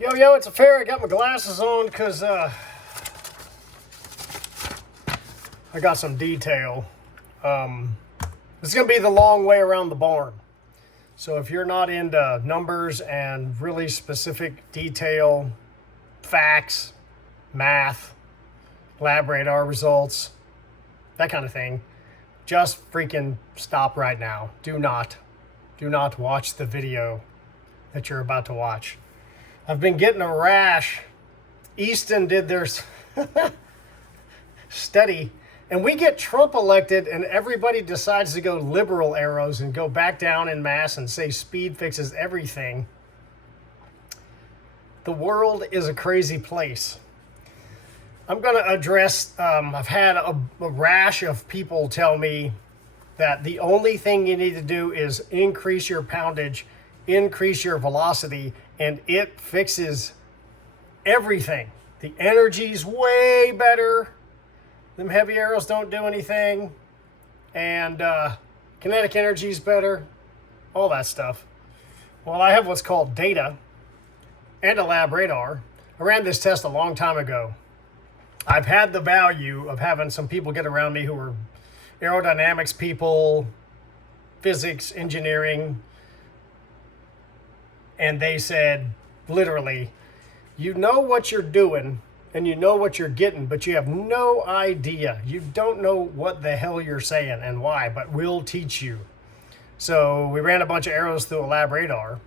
Yo, it's a fair. I got my glasses on because I got some detail. This is going to be the long way around the barn. So if you're not into numbers and really specific detail, facts, math, lab radar results, that kind of thing, just freaking stop right now. Do not watch the video that you're about to watch. I've been getting a rash. Easton did their study, and we get Trump elected and everybody decides to go liberal arrows and go back down en masse and say speed fixes everything. The world is a crazy place. I'm going to address, I've had a rash of people tell me that the only thing you need to do is increase your poundage, increase your velocity, and it fixes everything. The energy's way better. Them heavy arrows don't do anything. And kinetic energy's better. All that stuff. Well, I have what's called data and a lab radar. I ran this test a long time ago. I've had the value of having some people get around me who are aerodynamics people, physics, engineering, and they said, literally, you know what you're doing and you know what you're getting, but you have no idea. You don't know what the hell you're saying and why, but we'll teach you. So we ran a bunch of arrows through a lab radar,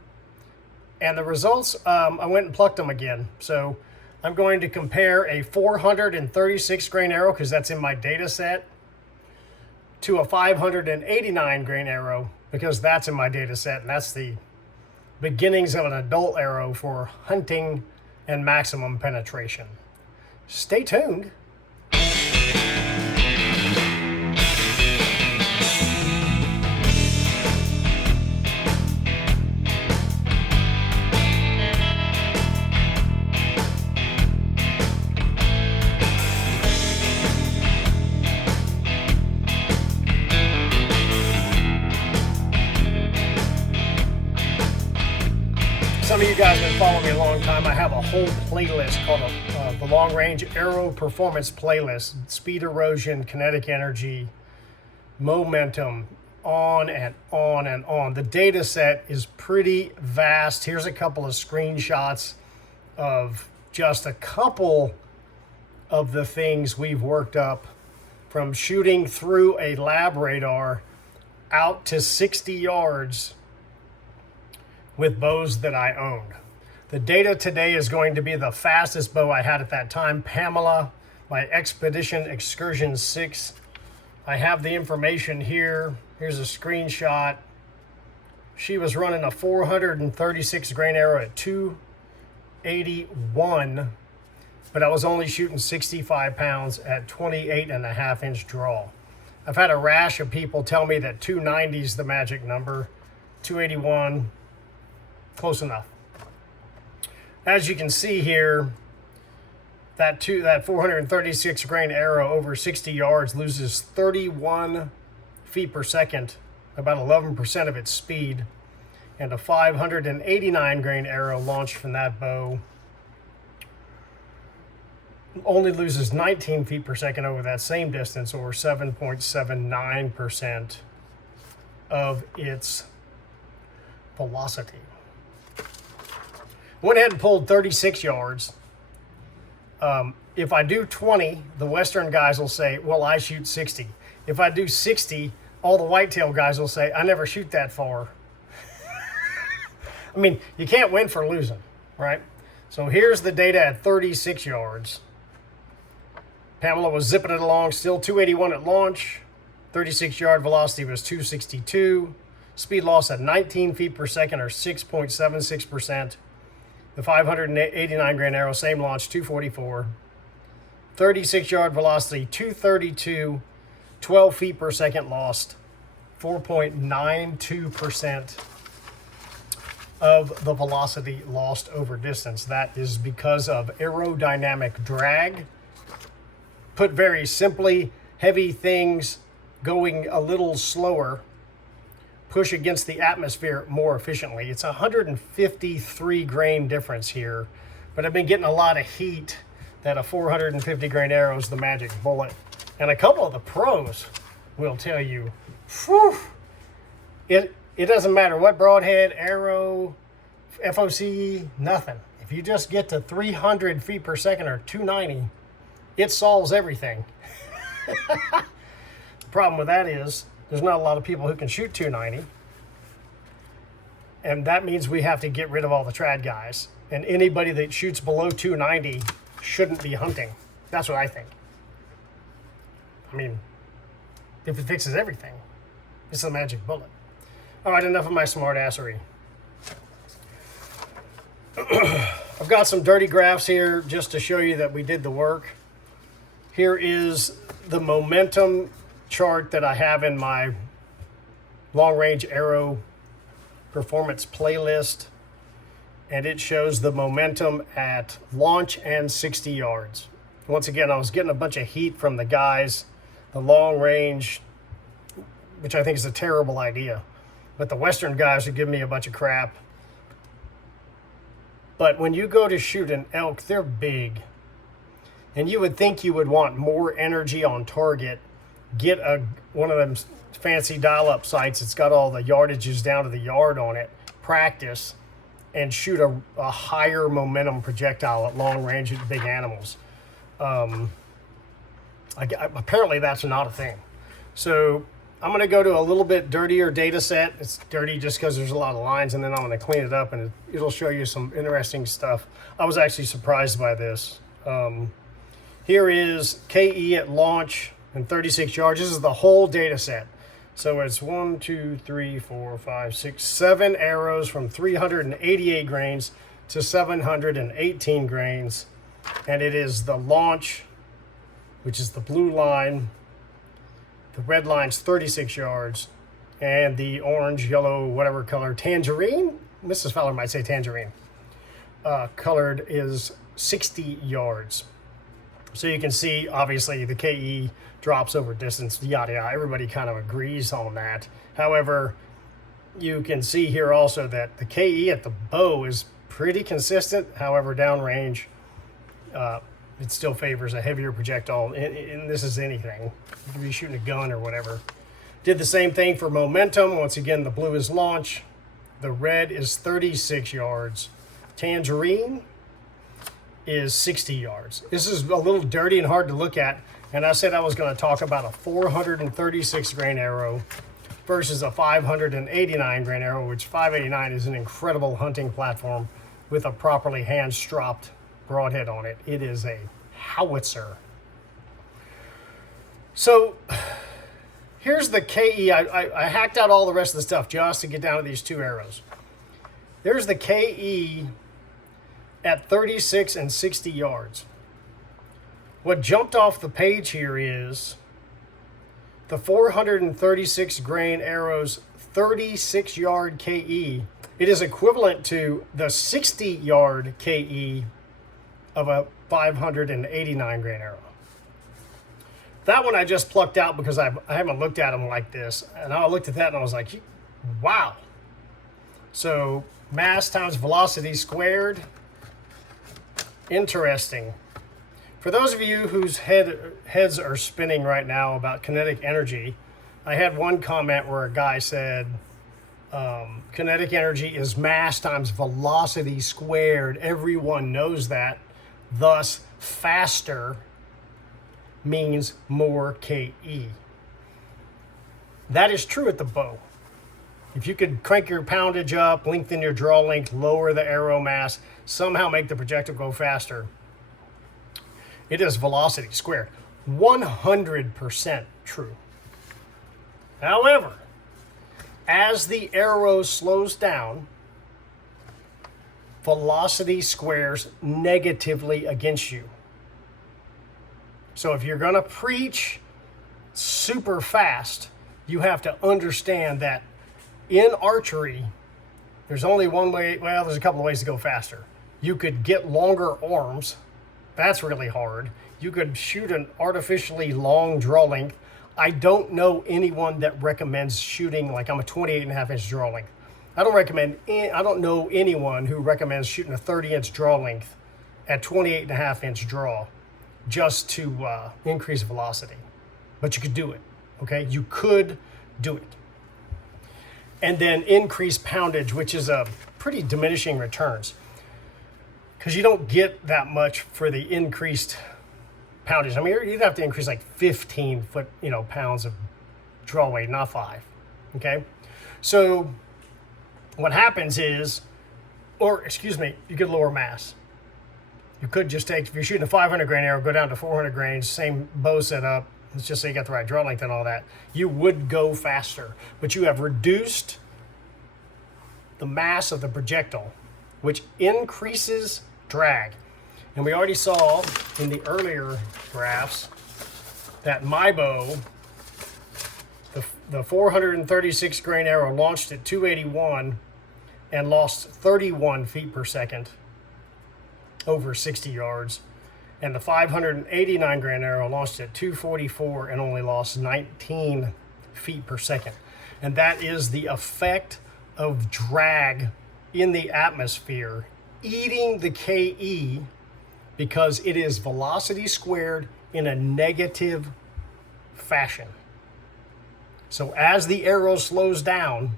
and the results, I went and plucked them again. So I'm going to compare a 436 grain arrow, because that's in my data set, to a 589 grain arrow, because that's in my data set, and that's the beginnings of an adult arrow for hunting and maximum penetration. Stay tuned. Some of you guys have been following me a long time. I have a whole playlist called the Long Range Aero Performance Playlist. Speed erosion, kinetic energy, momentum, on and on and on. The data set is pretty vast. Here's a couple of screenshots of just a couple of the things we've worked up from shooting through a lab radar out to 60 yards with bows that I owned. The data today is going to be the fastest bow I had at that time, Pamela, my Expedition Excursion 6. I have the information here. Here's a screenshot. She was running a 436 grain arrow at 281, but I was only shooting 65 pounds at 28.5 inch draw. I've had a rash of people tell me that 290 is the magic number, 281, close enough. As you can see here, that 436 grain arrow over 60 yards loses 31 feet per second, about 11% of its speed, and a 589 grain arrow launched from that bow only loses 19 feet per second over that same distance, or 7.79% of its velocity. Went ahead and pulled 36 yards. If I do 20, the Western guys will say, well, I shoot 60. If I do 60, all the whitetail guys will say, I never shoot that far. I mean, you can't win for losing, right? So here's the data at 36 yards. Pamela was zipping it along, still 281 at launch. 36-yard velocity was 262. Speed loss at 19 feet per second, or 6.76%. The 589 grain arrow, same launch, 244. 36-yard velocity, 232. 12 feet per second lost, 4.92% of the velocity lost over distance. That is because of aerodynamic drag. Put very simply, heavy things going a little slower push against the atmosphere more efficiently. It's 153 grain difference here, but I've been getting a lot of heat that a 450 grain arrow is the magic bullet. And a couple of the pros will tell you, whew, it doesn't matter what broadhead, arrow, FOC, nothing. If you just get to 300 feet per second or 290, it solves everything. The problem with that is there's not a lot of people who can shoot 290. And that means we have to get rid of all the trad guys. And anybody that shoots below 290 shouldn't be hunting. That's what I think. I mean, if it fixes everything, it's a magic bullet. All right, enough of my smart assery. I've got some dirty graphs here just to show you that we did the work. Here is the momentum chart that I have in my long range arrow performance playlist, and it shows the momentum at launch and 60 yards. Once again, I was getting a bunch of heat from the guys. The long range, which I think is a terrible idea, but the Western guys are giving me a bunch of crap. But when you go to shoot an elk, they're big. And you would think you would want more energy on target. Get one of them fancy dial-up sights. It's got all the yardages down to the yard on it. Practice and shoot a higher momentum projectile at long range at big animals. Apparently that's not a thing. So I'm going to go to a little bit dirtier data set. It's dirty just because there's a lot of lines, and then I'm going to clean it up, and it'll show you some interesting stuff. I was actually surprised by this. Here is KE at launch and 36 yards. This is the whole data set. So it's 7 arrows from 388 grains to 718 grains. And it is the launch, which is the blue line. The red line's 36 yards. And the orange, yellow, whatever color, tangerine? Mrs. Fowler might say tangerine. Colored is 60 yards. So you can see, obviously, the KE drops over distance, yada, yada. Everybody kind of agrees on that. However, you can see here also that the KE at the bow is pretty consistent. However, downrange, it still favors a heavier projectile. And this is anything. You could be shooting a gun or whatever. Did the same thing for momentum. Once again, the blue is launch. The red is 36 yards. Tangerine is 60 yards. This is a little dirty and hard to look at, and I said I was going to talk about a 436 grain arrow versus a 589 grain arrow, which 589 is an incredible hunting platform with a properly hand-stropped broadhead on it. It is a howitzer. So here's the KE. I hacked out all the rest of the stuff just to get down to these two arrows. There's the KE at 36 and 60 yards. What jumped off the page here is the 436 grain arrow's 36 yard KE. It is equivalent to the 60 yard KE of a 589 grain arrow. That one I just plucked out because I haven't looked at them like this. And I looked at that and I was like, wow. So mass times velocity squared. Interesting. For those of you whose heads are spinning right now about kinetic energy, I had one comment where a guy said, kinetic energy is mass times velocity squared. Everyone knows that. Thus, faster means more KE. That is true at the bow. If you could crank your poundage up, lengthen your draw length, lower the arrow mass, somehow make the projectile go faster, it is velocity squared. 100% true. However, as the arrow slows down, velocity squares negatively against you. So if you're going to preach super fast, you have to understand that in archery, there's only one way, well, there's a couple of ways to go faster. You could get longer arms. That's really hard. You could shoot an artificially long draw length. I don't know anyone that recommends shooting, like I'm a 28.5-inch draw length. I don't know anyone who recommends shooting a 30-inch draw length at 28.5-inch draw just to increase velocity. But you could do it, okay? You could do it. And then increase poundage, which is a pretty diminishing returns, because you don't get that much for the increased poundage. I mean, you'd have to increase like 15 pounds of draw weight, not 5, okay? So what happens is, you get lower mass. You could just take, if you're shooting a 500 grain arrow, go down to 400 grains, same bow setup. Let's just say you got the right draw length and all that. You would go faster, but you have reduced the mass of the projectile, which increases drag. And we already saw in the earlier graphs that my bow, the 436 grain arrow launched at 281 and lost 31 feet per second over 60 yards. And the 589 grain arrow launched at 244 and only lost 19 feet per second. And that is the effect of drag in the atmosphere eating the KE, because it is velocity squared in a negative fashion. So as the arrow slows down,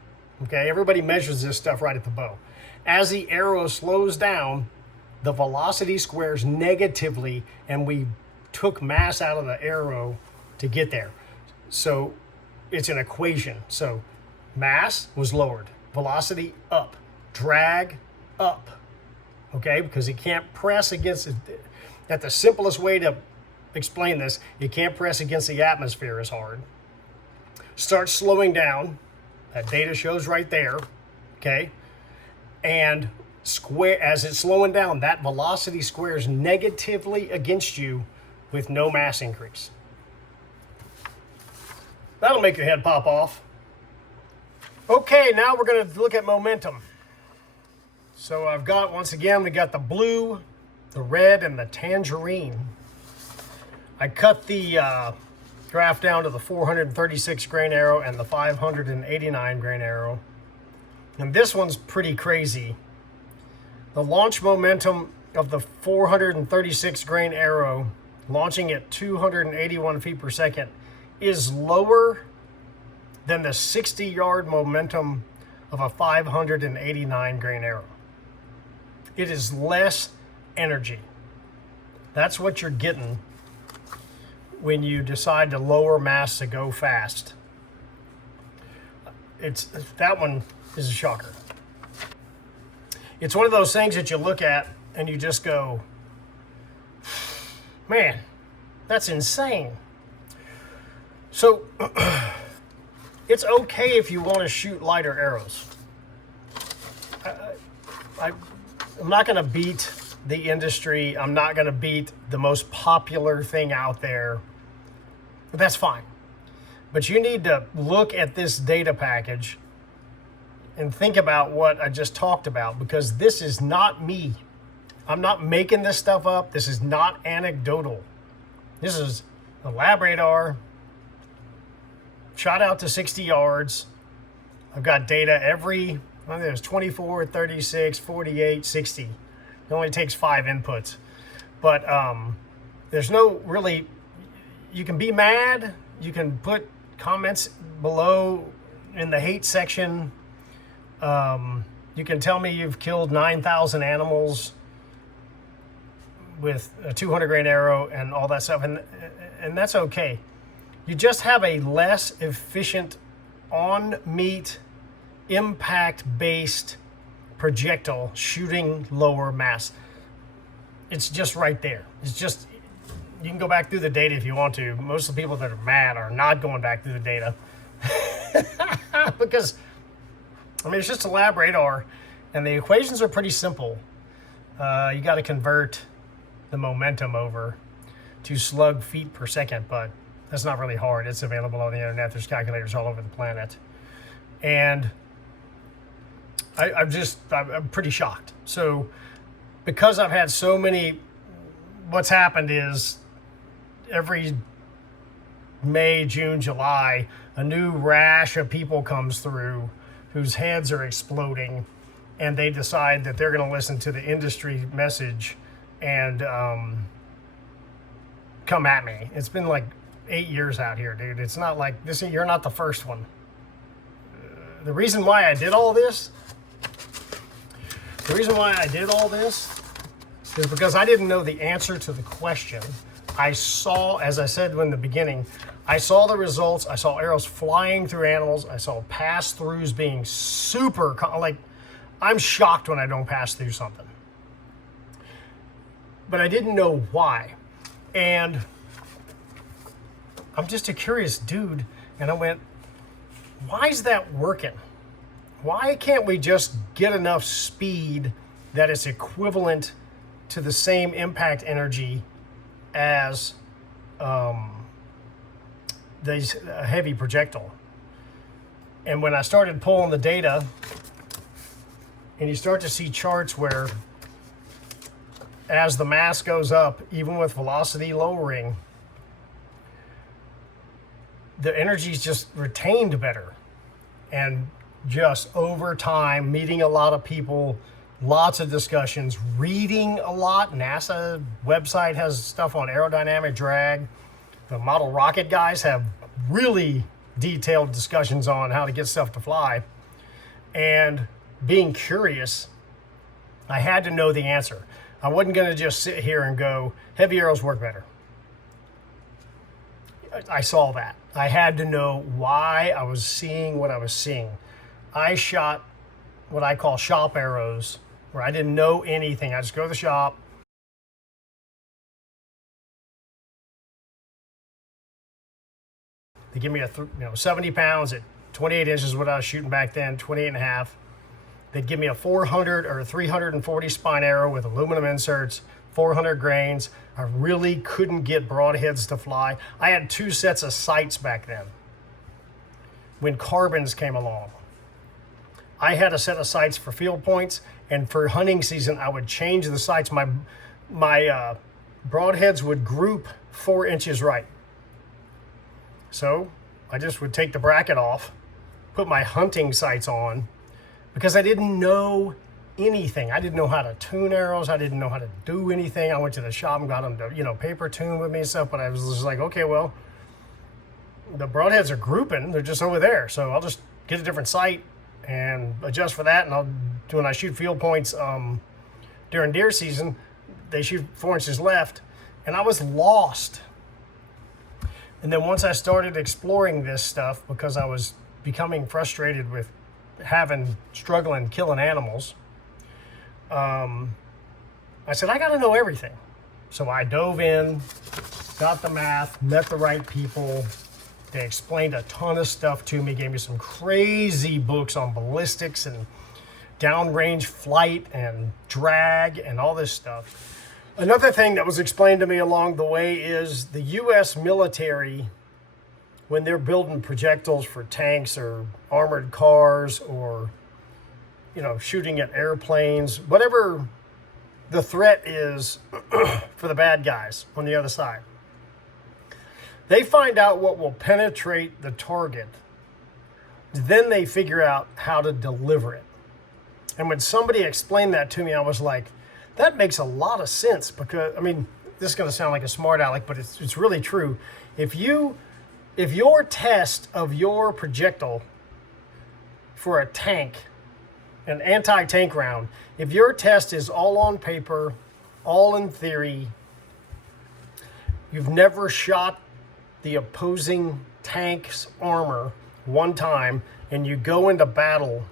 okay, everybody measures this stuff right at the bow. As the arrow slows down, the velocity squares negatively, and we took mass out of the arrow to get there. So it's an equation. So mass was lowered, velocity up, drag up, okay? Because it can't press against it. That's the simplest way to explain this. You can't press against the atmosphere as hard. Start slowing down. That data shows right there, okay? And as it's slowing down, that velocity squares negatively against you with no mass increase. That'll make your head pop off. Okay, now we're going to look at momentum. So I've got, once again, we got the blue, the red, and the tangerine. I cut the graph down to the 436 grain arrow and the 589 grain arrow. And this one's pretty crazy. The launch momentum of the 436 grain arrow launching at 281 feet per second is lower than the 60-yard momentum of a 589 grain arrow. It is less energy. That's what you're getting when you decide to lower mass to go fast. That one is a shocker. It's one of those things that you look at and you just go, man, that's insane. So it's okay if you want to shoot lighter arrows. I'm not going to beat the industry. I'm not going to beat the most popular thing out there. But that's fine. But you need to look at this data package and think about what I just talked about, because this is not me. I'm not making this stuff up. This is not anecdotal. This is a lab radar shot out to 60 yards. I've got data there's 24, 36, 48, 60. It only takes 5 inputs. But there's no really, you can be mad. You can put comments below in the hate section. You can tell me you've killed 9,000 animals with a 200 grain arrow and all that stuff, and that's okay. You just have a less efficient on-meat, impact-based projectile shooting lower mass. It's just right there. It's just, you can go back through the data if you want to. Most of the people that are mad are not going back through the data. Because, I mean, it's just a lab radar, and the equations are pretty simple. You got to convert the momentum over to slug feet per second, but that's not really hard. It's available on the internet. There's calculators all over the planet. And I'm pretty shocked. So because I've had so many, what's happened is every May, June, July, a new rash of people comes through whose heads are exploding, and they decide that they're going to listen to the industry message and come at me. It's been like 8 years out here, dude. It's not like this. You're not the first one. The reason why I did all this is because I didn't know the answer to the question. I saw, as I said in the beginning, I saw the results. I saw arrows flying through animals. I saw pass-throughs being super, like, I'm shocked when I don't pass through something. But I didn't know why. And I'm just a curious dude. And I went, why is that working? Why can't we just get enough speed that is equivalent to the same impact energy as these heavy projectile? And when I started pulling the data, and you start to see charts where as the mass goes up, even with velocity lowering, the energy is just retained better. And just over time, meeting a lot of people, lots of discussions, reading a lot. NASA website has stuff on aerodynamic drag. The model rocket guys have really detailed discussions on how to get stuff to fly. And being curious, I had to know the answer. I wasn't going to just sit here and go, heavy arrows work better. I saw that. I had to know why I was seeing what I was seeing. I shot what I call shop arrows, where I didn't know anything. I just go to the shop. They give me 70 pounds at 28 inches, what I was shooting back then, 28 and a half. They'd give me a 400 or a 340 spine arrow with aluminum inserts, 400 grains. I really couldn't get broadheads to fly. I had 2 sets of sights back then when carbons came along. I had a set of sights for field points, and for hunting season, I would change the sights. My broadheads would group 4 inches right. So I just would take the bracket off, put my hunting sights on, because I didn't know anything. I didn't know how to tune arrows. I didn't know how to do anything. I went to the shop and got them to, paper tune with me and stuff, but I was just like, okay, well, the broadheads are grouping. They're just over there. So I'll just get a different sight and adjust for that. And when I shoot field points during deer season, they shoot 4 inches left, and I was lost. And then once I started exploring this stuff, because I was becoming frustrated with struggling killing animals, I said, I got to know everything. So I dove in, got the math, met the right people. They explained a ton of stuff to me, gave me some crazy books on ballistics and downrange flight and drag and all this stuff. Another thing that was explained to me along the way is the U.S. military, when they're building projectiles for tanks or armored cars or, shooting at airplanes, whatever the threat is for the bad guys on the other side, they find out what will penetrate the target. Then they figure out how to deliver it. And when somebody explained that to me, I was like, that makes a lot of sense, because, this is going to sound like a smart aleck, but it's really true. If your test of your projectile for a tank, an anti-tank round, if your test is all on paper, all in theory, you've never shot the opposing tank's armor one time, and you go into battle,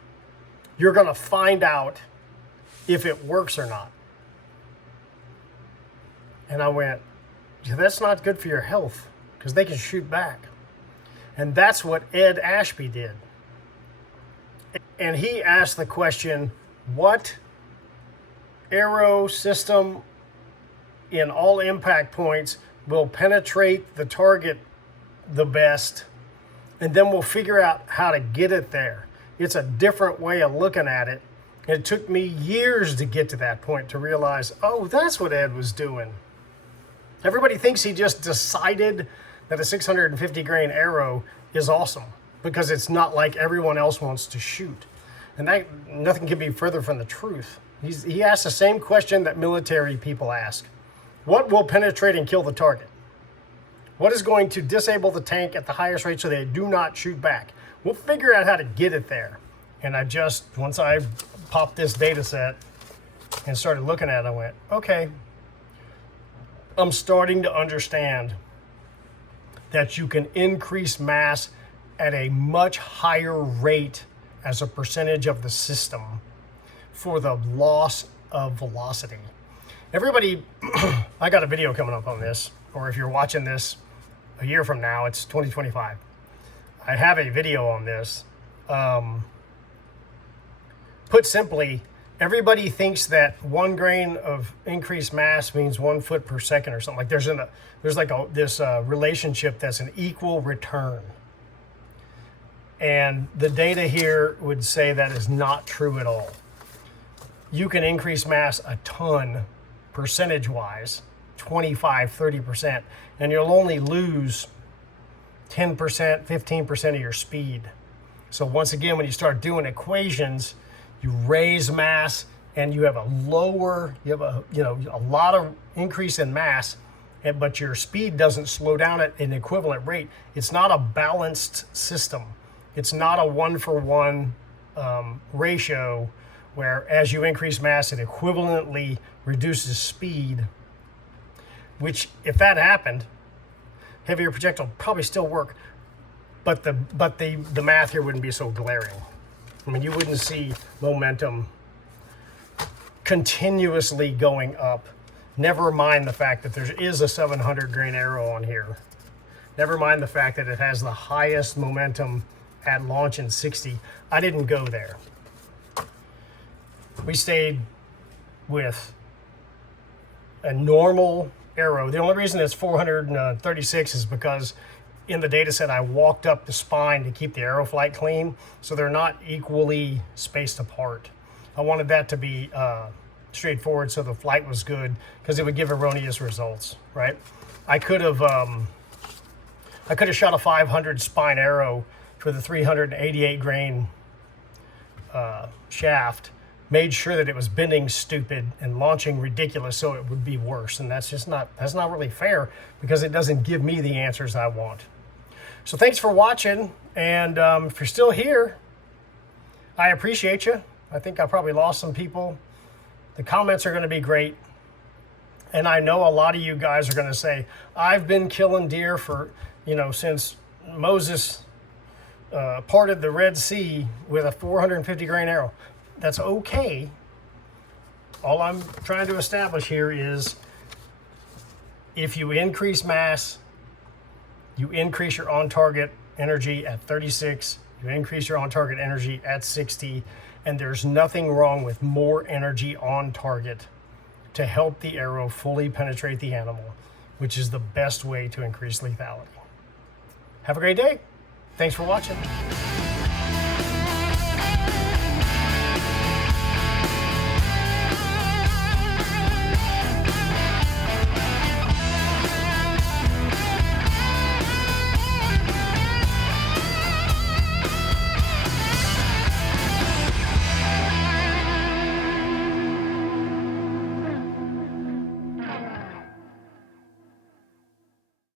you're going to find out if it works or not. And I went, that's not good for your health, because they can shoot back. And that's what Ed Ashby did. And he asked the question, what arrow system in all impact points will penetrate the target the best? And then we'll figure out how to get it there. It's a different way of looking at it. It took me years to get to that point to realize, oh, that's what Ed was doing. Everybody thinks he just decided that a 650 grain arrow is awesome because it's not like everyone else wants to shoot. And that nothing can be further from the truth. He asked the same question that military people ask. What will penetrate and kill the target? What is going to disable the tank at the highest rate so they do not shoot back? We'll figure out how to get it there. And once I popped this data set and started looking at it, I went, okay, I'm starting to understand that you can increase mass at a much higher rate as a percentage of the system for the loss of velocity. Everybody, I got a video coming up on this, or if you're watching this a year from now, it's 2025. I have a video on this. Put simply, everybody thinks that 1 grain of increased mass means 1 foot per second or something. Like there's this relationship that's an equal return. And the data here would say that is not true at all. You can increase mass a ton percentage-wise, 25, 30%, and you'll only lose 10%, 15% of your speed. So once again, when you start doing equations, you raise mass and you have a lot of increase in mass, but your speed doesn't slow down at an equivalent rate. It's not a balanced system. It's not a 1-for-1 ratio where as you increase mass, it equivalently reduces speed, which if that happened, heavier projectile would probably still work, but the math here wouldn't be so glaring. I mean, you wouldn't see momentum continuously going up. Never mind the fact that there is a 700 grain arrow on here. Never mind the fact that it has the highest momentum at launch in 60. I didn't go there. We stayed with a normal arrow. The only reason it's 436 is because in the data set, I walked up the spine to keep the arrow flight clean, so they're not equally spaced apart. I wanted that to be straightforward so the flight was good, because it would give erroneous results, right? I could have shot a 500 spine arrow for the 388 grain shaft, made sure that it was bending stupid and launching ridiculous so it would be worse. And that's not really fair, because it doesn't give me the answers I want. So thanks for watching. And if you're still here, I appreciate you. I think I probably lost some people. The comments are going to be great. And I know a lot of you guys are going to say, I've been killing deer for, since Moses parted the Red Sea with a 450 grain arrow. That's okay. All I'm trying to establish here is if you increase mass, you increase your on-target energy at 36, you increase your on-target energy at 60, and there's nothing wrong with more energy on target to help the arrow fully penetrate the animal, which is the best way to increase lethality. Have a great day. Thanks for watching.